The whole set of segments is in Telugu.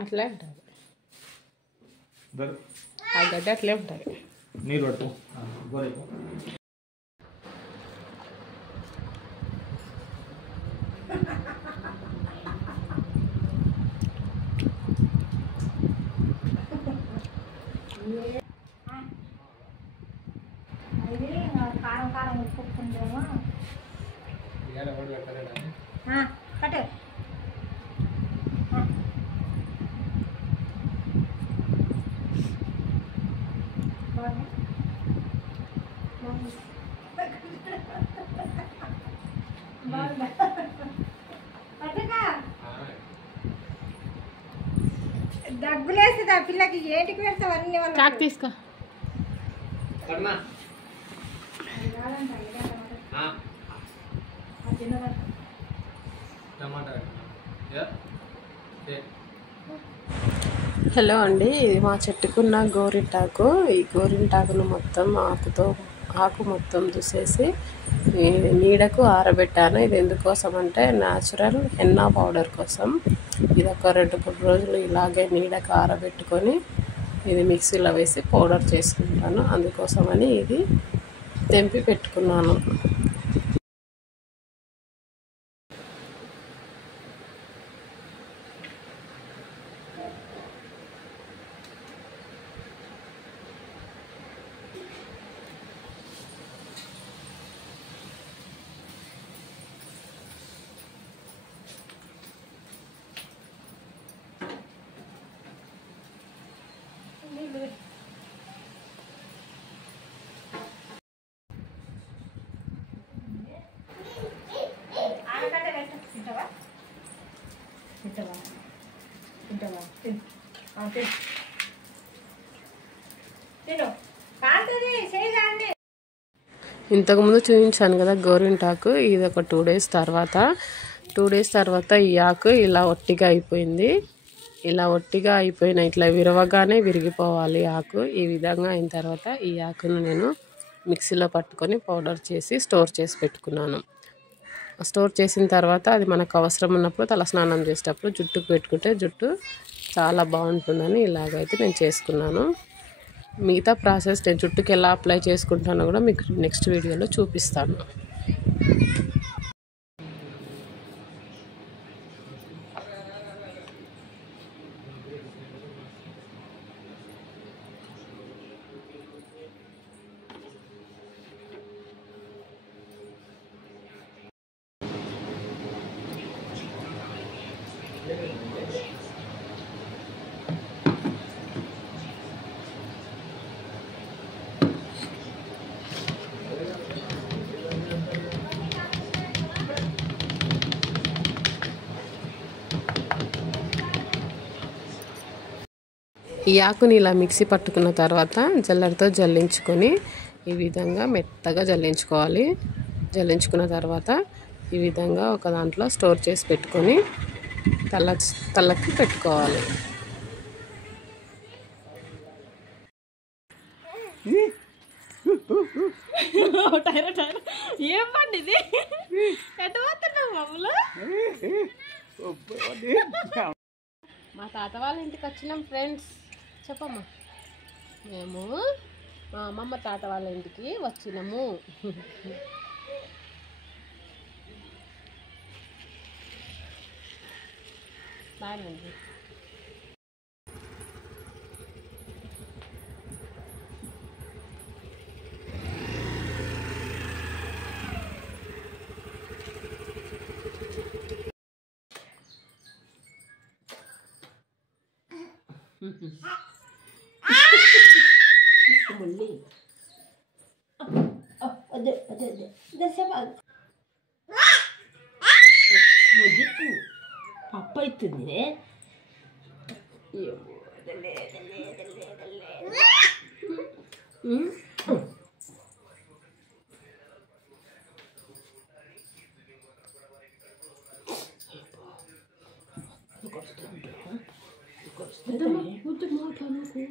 అట్లే ఉంటుంది ఆ గడ్డ అట్లే ఉంటుంది నీరు పట్టు గోరేపు కారం కారం ఉప్పుకుందేమో కట్టే దగ్గులేస్తుంది ఆ పిల్లకి ఏటికి పెడతావు అన్ని వాళ్ళు చాక్ తీసుకో హలో అండి, ఇది మా చెట్టుకున్న గోరింటాకు. ఈ గోరింటాకును మొత్తం ఆకు మొత్తం చూసేసి నీడకు ఆరబెట్టాను. ఇది ఎందుకోసం అంటే న్యాచురల్ హెన్నా పౌడర్ కోసం. ఇది ఒక 2-3 రోజులు ఇలాగే నీడకు ఆరబెట్టుకొని ఇది మిక్సీలో వేసి పౌడర్ చేసుకుంటాను. అందుకోసమని ఇది తెంపి పెట్టుకున్నాను. ఇంతకుముందు చూపించాను కదా గోరింటాకు. ఇది ఒక 2 డేస్ తర్వాత ఈ ఆకు ఇలా ఒట్టిగా అయిపోయింది. ఇలా ఒట్టిగా అయిపోయిన ఇట్లా విరవగానే విరిగిపోవాలి ఆకు. ఈ విధంగా అయిన తర్వాత ఈ ఆకును నేను మిక్సీలో పట్టుకొని పౌడర్ చేసి స్టోర్ చేసి పెట్టుకున్నాను. స్టోర్ చేసిన తర్వాత అది మనకు అవసరం ఉన్నప్పుడు తలస్నానం చేసేటప్పుడు జుట్టుకు పెట్టుకుంటే జుట్టు చాలా బాగుంటుందని ఇలాగైతే నేను చేసుకున్నాను. మిగతా ప్రాసెస్ నేను జుట్టుకి ఎలా అప్లై చేసుకుంటానో కూడా మీకు నెక్స్ట్ వీడియోలో చూపిస్తాను. ఈ ఆకుని ఇలా మిక్సీ పట్టుకున్న తర్వాత జల్లెడతో జల్లించుకొని ఈ విధంగా మెత్తగా జల్లించుకోవాలి. జల్లించుకున్న తర్వాత ఈ విధంగా ఒక దాంట్లో స్టోర్ చేసి పెట్టుకొని తలకి పెట్టుకోవాలి. ఏం పండిది ఎటు పోతున్నావు బాబులు? మా తాత వాళ్ళ ఇంటికి వచ్చినాం ఫ్రెండ్స్. చెప్పమ్మా. మేము మా అమ్మమ్మ తాత వాళ్ళ ఇంటికి వచ్చినాము. బాగుంది. పప్పు అవుతుంది.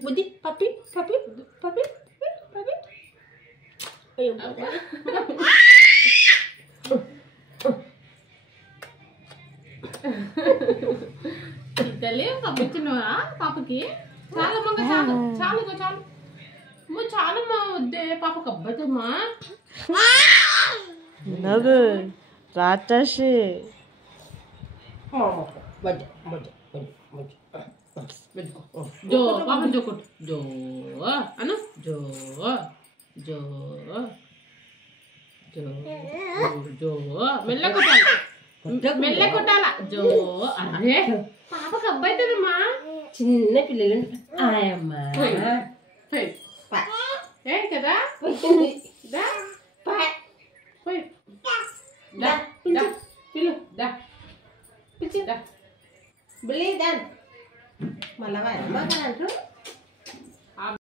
బుద్ధి పప్పి పప్పి పప్పి పప్పి అయ్యో పిల్లలు పంపించినవా పాపకి చాలా మంగ చాలు చాలు ఇగో చాలు అమ్మో చాలు మా వద్దే పాపకు అబ్బాయితమ్మా నవ్వు రాటసి జో పాప జో కొట్టు జో అను జో జో జో జో మెల్ల కొట్టాలి మెల్ల కొట్టాలా జో అరే పాపకు అబ్బాయితేనమ్మా చిన్న పిల్లలు ఆయమ్మా ఏ కదా దా పోయి దా దా పిలు దా పిచ్చి దా బలి దాన్ మళ్ళా అంటారు